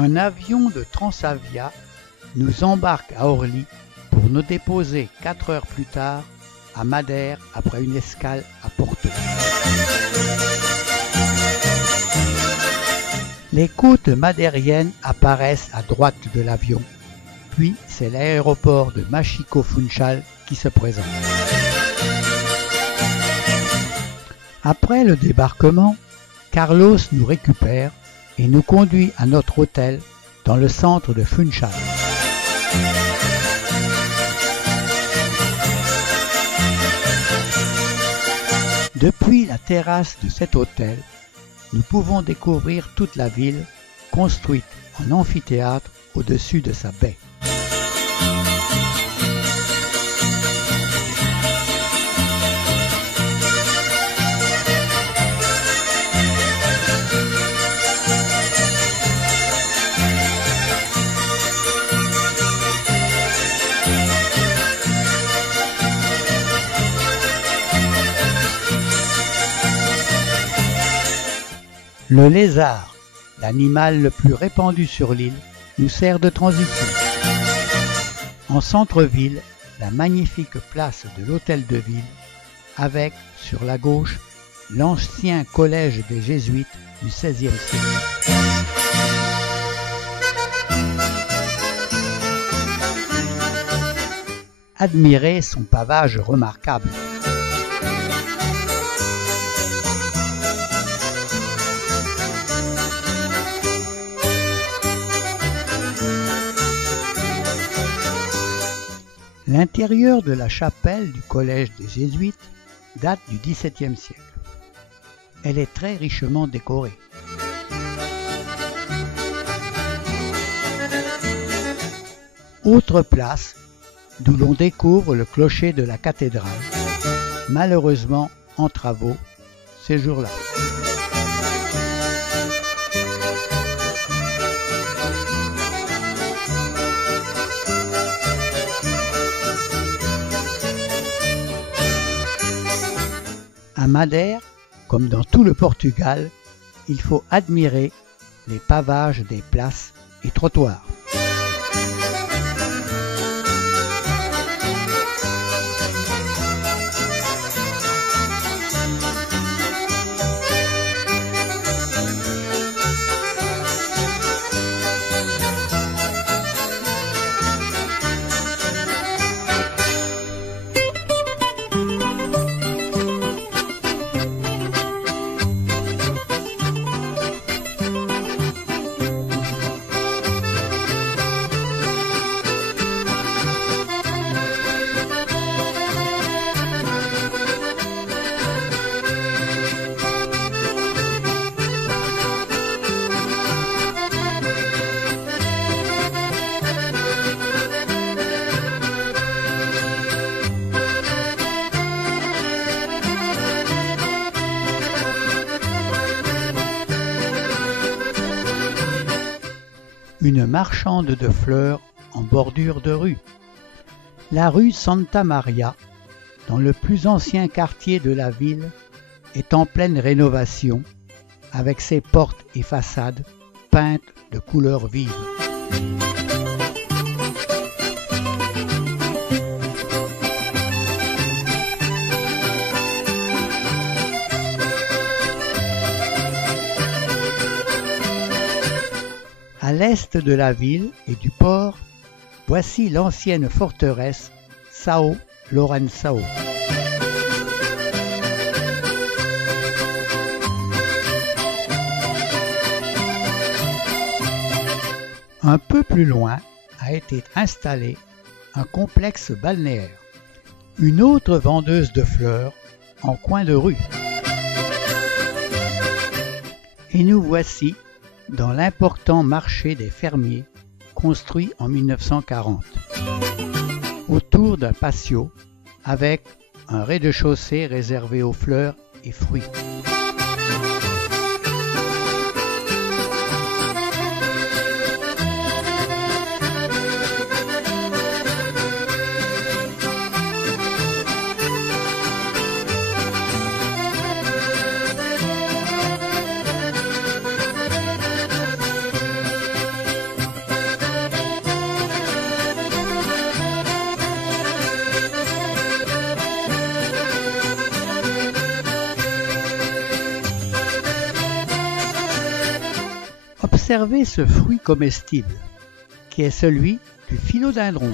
Un avion de Transavia nous embarque à Orly pour nous déposer 4 heures plus tard à Madère après une escale à Porto. Les côtes madériennes apparaissent à droite de l'avion, puis c'est l'aéroport de Machico-Funchal qui se présente. Après le débarquement, Carlos nous récupère et nous conduit à notre hôtel dans le centre de Funchal. Depuis la terrasse de cet hôtel, nous pouvons découvrir toute la ville construite en amphithéâtre au-dessus de sa baie. Le lézard, l'animal le plus répandu sur l'île, nous sert de transition. En centre-ville, la magnifique place de l'Hôtel de Ville, avec, sur la gauche, l'ancien collège des Jésuites du XVIe siècle. Admirez son pavage remarquable. L'intérieur de la chapelle du collège des Jésuites date du XVIIe siècle. Elle est très richement décorée. Autre place d'où l'on découvre le clocher de la cathédrale, malheureusement en travaux ces jours-là. À Madère, comme dans tout le Portugal, il faut admirer les pavages des places et trottoirs. Une marchande de fleurs en bordure de rue. La rue Santa Maria, dans le plus ancien quartier de la ville, est en pleine rénovation, avec ses portes et façades peintes de couleurs vives. À l'est de la ville et du port, voici l'ancienne forteresse São Lourenço. Un peu plus loin a été installé un complexe balnéaire, une autre vendeuse de fleurs en coin de rue. Et nous voici dans l'important marché des fermiers construit en 1940, autour d'un patio avec un rez-de-chaussée réservé aux fleurs et fruits. Observez ce fruit comestible, qui est celui du philodendron.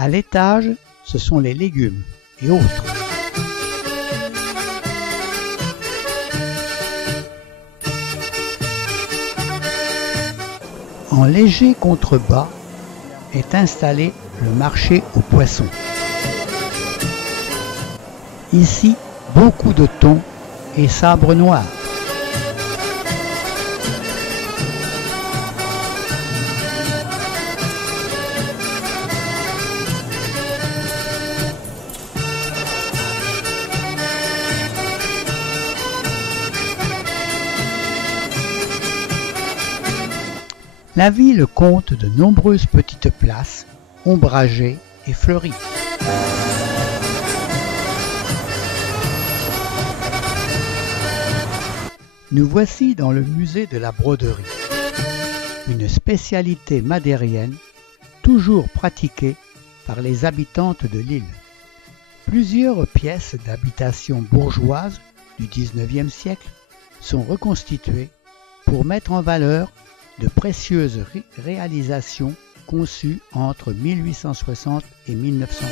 À l'étage, ce sont les légumes et autres. En léger contrebas est installé le marché aux poissons. Ici, beaucoup de thon et sabre noir. La ville compte de nombreuses petites places, ombragées et fleuries. Nous voici dans le musée de la broderie, une spécialité madérienne toujours pratiquée par les habitantes de l'île. Plusieurs pièces d'habitation bourgeoise du XIXe siècle sont reconstituées pour mettre en valeur de précieuses réalisations conçues entre 1860 et 1930.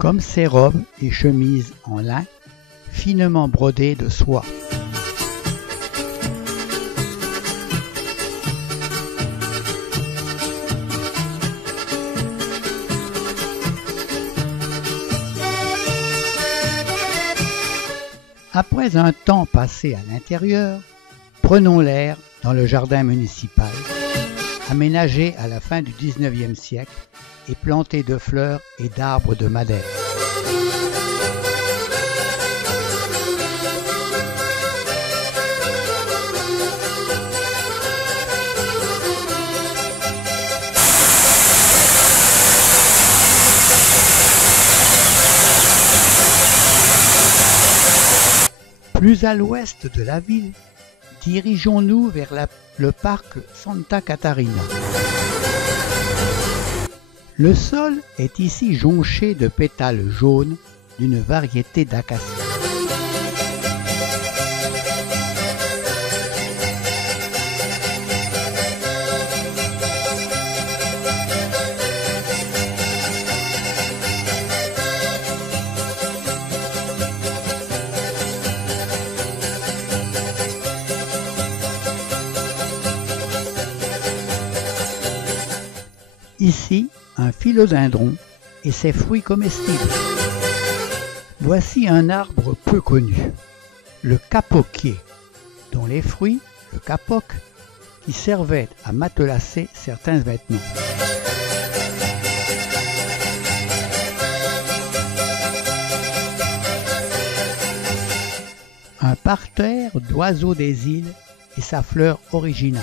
Comme ces robes et chemises en lin, finement brodées de soie. Après un temps passé à l'intérieur, prenons l'air dans le jardin municipal, aménagé à la fin du XIXe siècle et planté de fleurs et d'arbres de Madère. Plus à l'ouest de la ville, dirigeons-nous vers le parc Santa Catarina. Le sol est ici jonché de pétales jaunes d'une variété d'acacées. Ici, un philodendron et ses fruits comestibles. Voici un arbre peu connu, le capoquier, dont les fruits, le capoc, qui servaient à matelasser certains vêtements. Un parterre d'oiseaux des îles et sa fleur originale.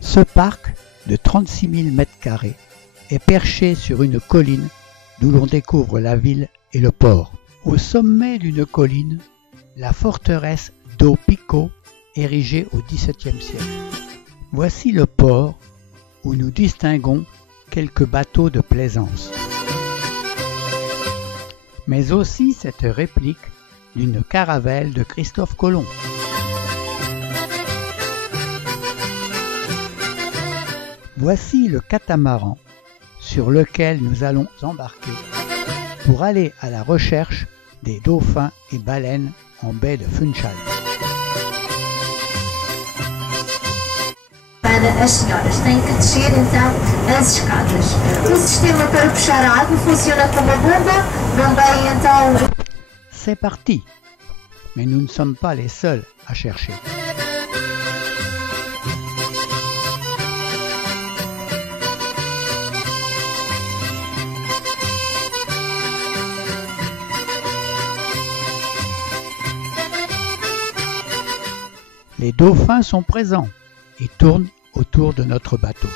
Ce parc de 36 000 m² est perché sur une colline d'où l'on découvre la ville et le port. Au sommet d'une colline, la forteresse do Pico, érigée au XVIIe siècle. Voici le port où nous distinguons quelques bateaux de plaisance. Mais aussi cette réplique d'une caravelle de Christophe Colomb. Voici le catamaran sur lequel nous allons embarquer pour aller à la recherche des dauphins et baleines en baie de Funchal. as senhoras têm que descer então as escadas. O sistema para puxar a água funciona como uma bomba, bombeia então... C'est parti! Mais nous ne sommes pas les seuls à chercher. Les dauphins sont présents et tournent autour de notre bateau.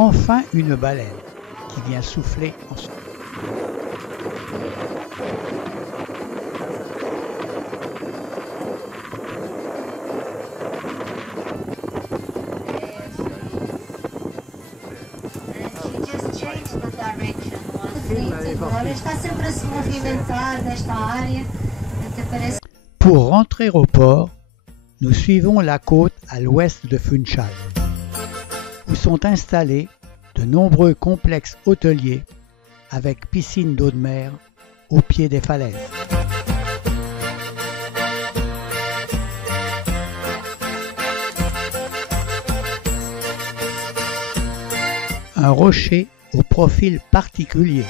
Enfin une baleine qui vient souffler en son... Pour rentrer au port, nous suivons la côte à l'ouest de Funchal, où sont installés de nombreux complexes hôteliers avec piscine d'eau de mer au pied des falaises. Un rocher au profil particulier.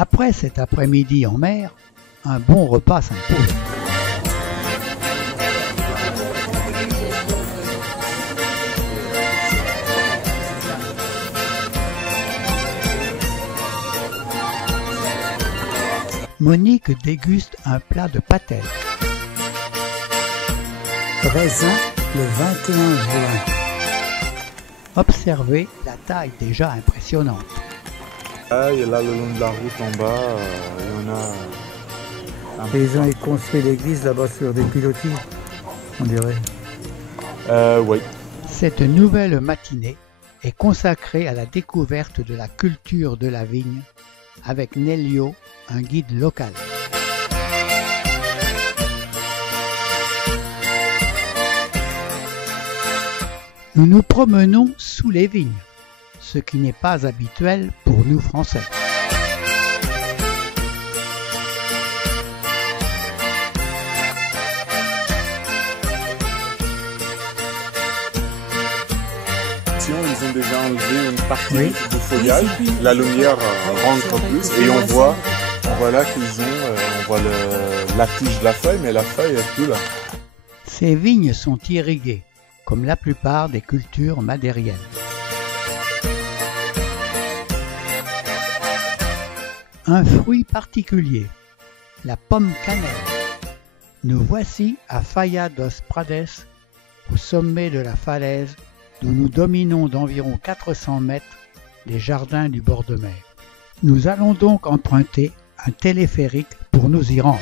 Après cet après-midi en mer, un bon repas s'impose. Monique déguste un plat de patelle. Présent le 21 juin. Observez la taille déjà impressionnante. Et là, le long de la route en bas, il y en a... Et ils ont construit l'église là-bas sur des pilotis, on dirait. Oui. Cette nouvelle matinée est consacrée à la découverte de la culture de la vigne avec Nélio, un guide local. Nous nous promenons sous les vignes, ce qui n'est pas habituel pour nous Français. Ils ont déjà enlevé une partie du feuillage, la lumière rentre plus et on voit là qu'ils ont, on voit la tige de la feuille, mais la feuille est plus là. Ces vignes sont irriguées, comme la plupart des cultures madériennes. Un fruit particulier, la pomme cannelle. Nous voici à Faya dos Prades, au sommet de la falaise, d'où nous dominons d'environ 400 mètres les jardins du bord de mer. Nous allons donc emprunter un téléphérique pour nous y rendre.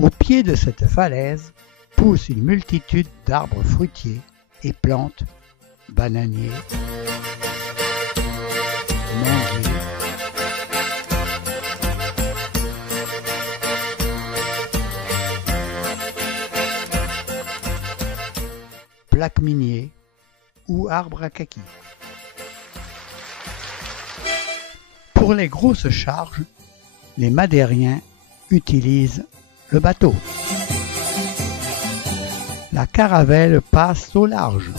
Au pied de cette falaise pousse une multitude d'arbres fruitiers et plantes, bananiers, manguiers, plaques miniers ou arbres à kaki. Pour les grosses charges, les Madériens utilisent le bateau. La caravelle passe au large.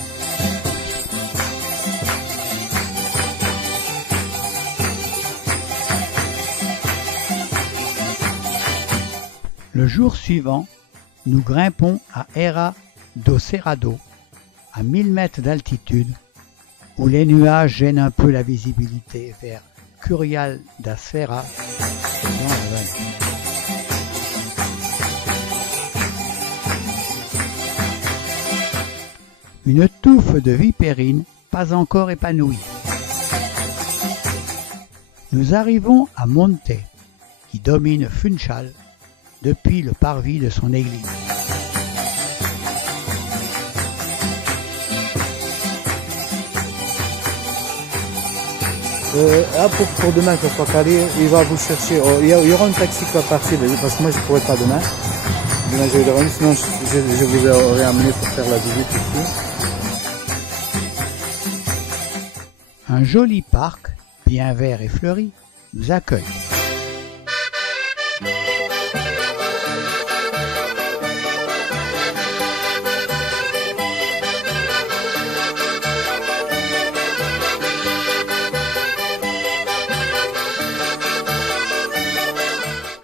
Le jour suivant, nous grimpons à Era do Cerrado, à 1000 mètres d'altitude, où les nuages gênent un peu la visibilité vers Curial da Serra. Une touffe de vipérines pas encore épanouie. Nous arrivons à Monte, qui domine Funchal depuis le parvis de son église. Pour demain, quand on va caler, il va vous chercher. Il y aura un taxi qui va partir, parce que moi je ne pourrai pas demain. Demain je vais le remettre, sinon je vous aurais amené pour faire la visite ici. Un joli parc, bien vert et fleuri, nous accueille.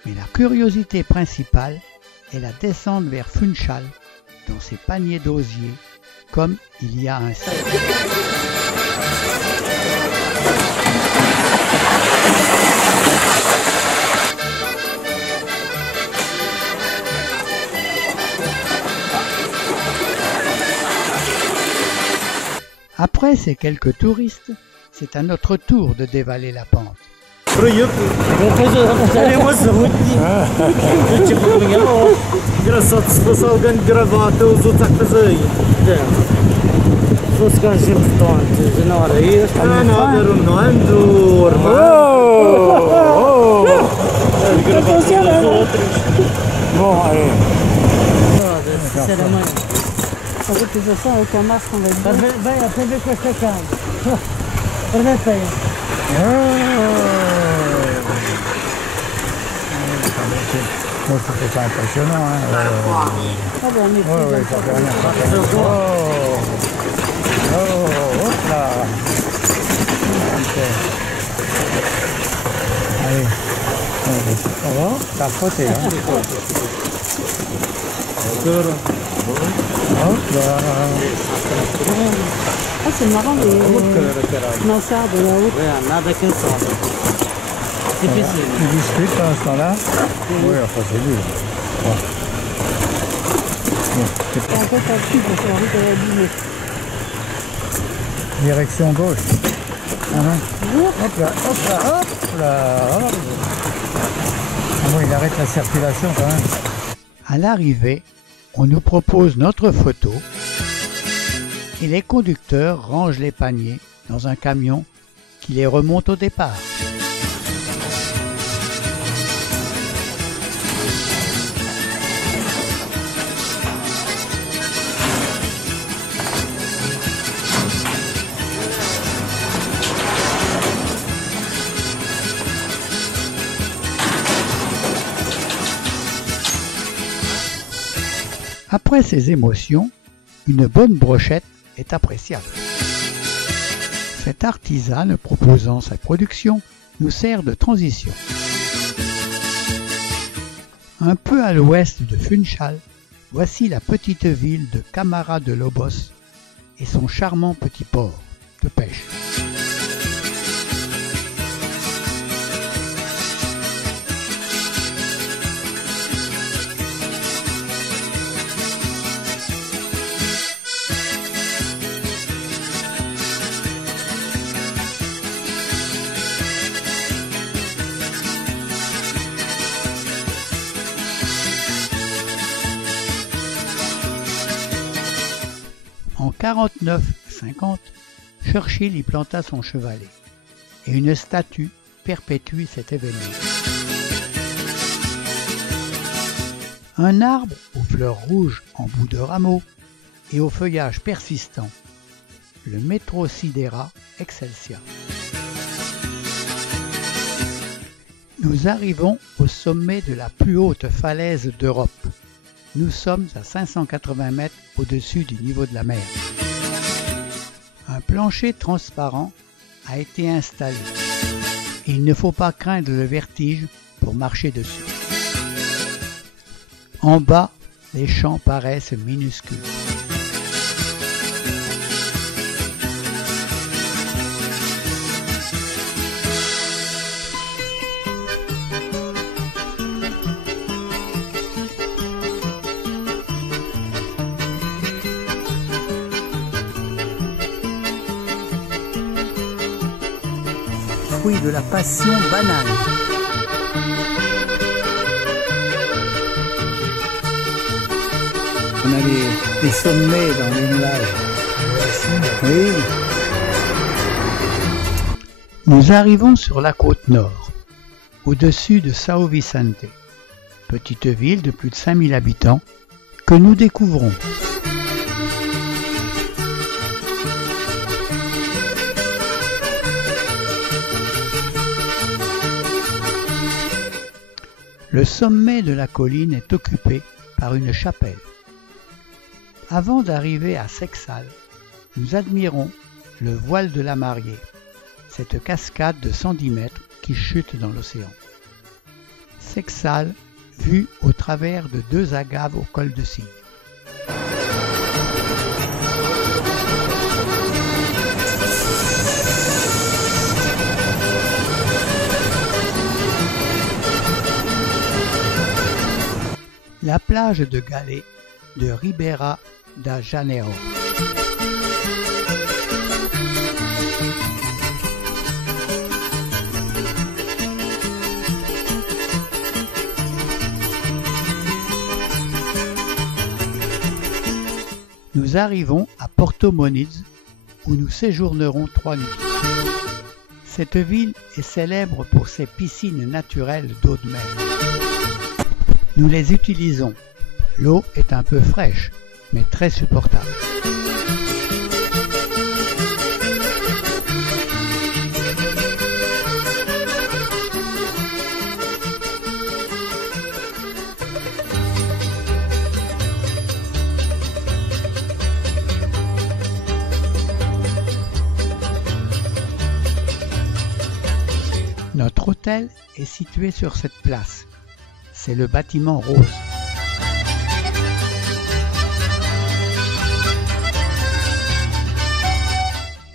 Mais la curiosité principale est la descente vers Funchal, dans ses paniers d'osier, comme il y a un cercle. Après ces quelques touristes, c'est à notre tour de dévaler la pente. A utilização é que a máscara vai aprender com esta cara. Permite aí. C'est impressionnant. Hein. Ah ben, on est Oui, ça fait rien. Hop là. Okay. Allez. Ça va? T'as frotté, hein? Hop là. Ah, c'est marrant les mansardes de la haute. Nada cansado. Difficile. Tu discutes pendant ce temps-là? Oui, enfin c'est dur. C'est un peu facile parce que la route est abîmée. Direction gauche. Hop là, hop là, hop là. Ah bon, il arrête la circulation quand même. À l'arrivée, on nous propose notre photo et les conducteurs rangent les paniers dans un camion qui les remonte au départ. Après ces émotions, une bonne brochette est appréciable. Cet artisan proposant sa production nous sert de transition. Un peu à l'ouest de Funchal, voici la petite ville de Camara de Lobos et son charmant petit port de pêche. En 49-50, Churchill y planta son chevalet, et une statue perpétue cet événement. Un arbre aux fleurs rouges en bout de rameau et au feuillage persistant, le Metrosidera excelsa. Nous arrivons au sommet de la plus haute falaise d'Europe. Nous sommes à 580 mètres au-dessus du niveau de la mer. Un plancher transparent a été installé. Il ne faut pas craindre le vertige pour marcher dessus. En bas, les champs paraissent minuscules. Fruit de la passion banane. On a les sommets dans les nuages. Oui. Nous arrivons sur la côte nord, au-dessus de São Vicente, petite ville de plus de 5000 habitants que nous découvrons. Le sommet de la colline est occupé par une chapelle. Avant d'arriver à Sexal, nous admirons le voile de la Mariée, cette cascade de 110 mètres qui chute dans l'océan. Sexal, vue au travers de 2 agaves au col de Cygne. La plage de galets de Ribeira da Janeiro. Nous arrivons à Porto Moniz où nous séjournerons 3 nuits. Cette ville est célèbre pour ses piscines naturelles d'eau de mer. Nous les utilisons. L'eau est un peu fraîche, mais très supportable. Notre hôtel est situé sur cette place. C'est le bâtiment rose.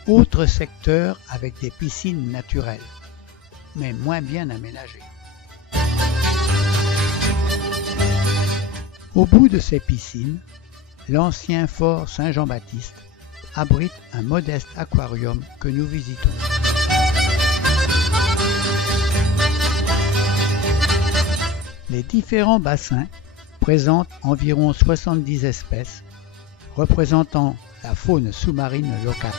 Autre secteur avec des piscines naturelles, mais moins bien aménagées. Au bout de ces piscines, l'ancien fort Saint-Jean-Baptiste abrite un modeste aquarium que nous visitons. Les différents bassins présentent environ 70 espèces, représentant la faune sous-marine locale.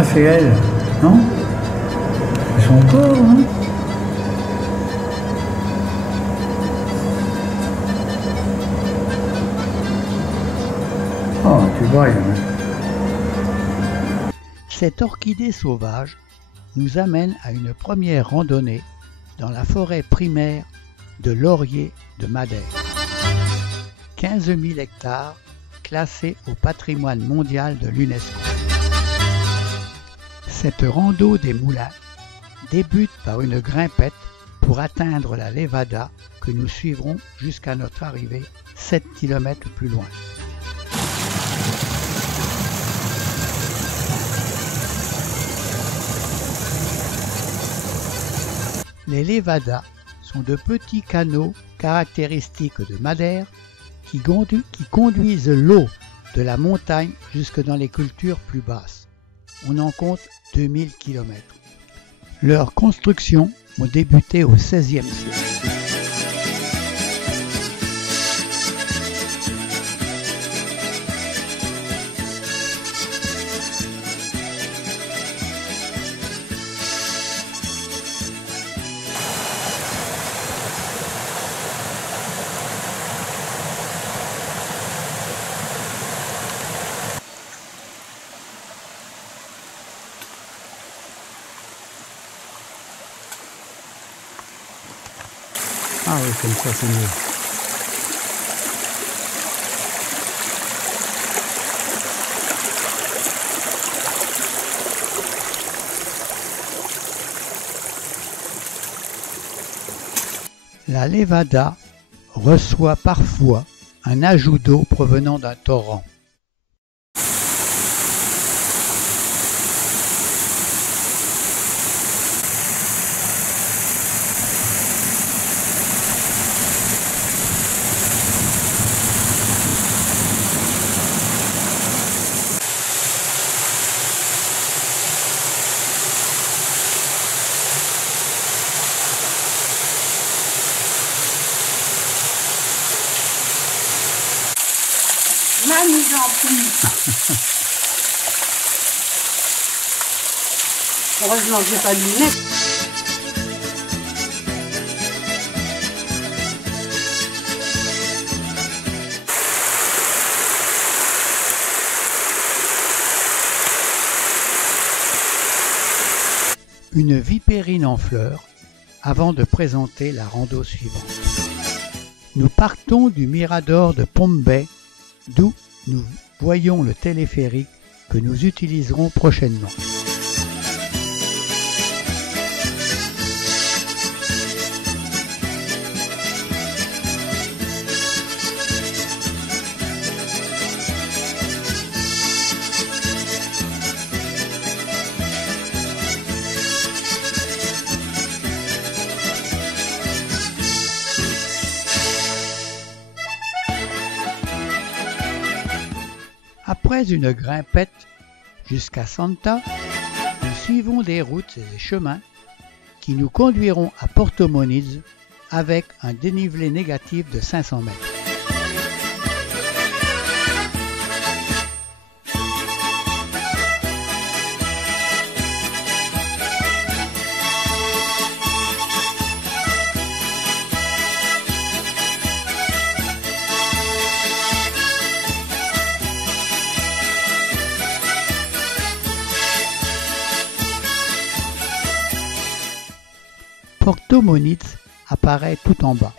Ah, c'est elle, non? Elles sont encore, hein? Oh, tu vois, hein? Cette orchidée sauvage nous amène à une première randonnée dans la forêt primaire de laurier de Madère. 15 000 hectares classés au patrimoine mondial de l'UNESCO. Cette rando des moulins débute par une grimpette pour atteindre la Levada que nous suivrons jusqu'à notre arrivée 7 km plus loin. Les Levadas sont de petits canaux caractéristiques de Madère qui conduisent l'eau de la montagne jusque dans les cultures plus basses. On en compte 2000 km. Leurs constructions ont débuté au XVIe siècle. Ah oui, comme ça c'est mieux. La Levada reçoit parfois un ajout d'eau provenant d'un torrent. La mise en prise. Heureusement que j'ai pas de lunettes. Une vipérine en fleurs avant de présenter la rando suivante. Nous partons du Mirador de Pombay, d'où nous voyons le téléphérique que nous utiliserons prochainement. Après une grimpette jusqu'à Santa, nous suivons des routes et des chemins qui nous conduiront à Porto Moniz avec un dénivelé négatif de 500 mètres. Porto Moniz apparaît tout en bas.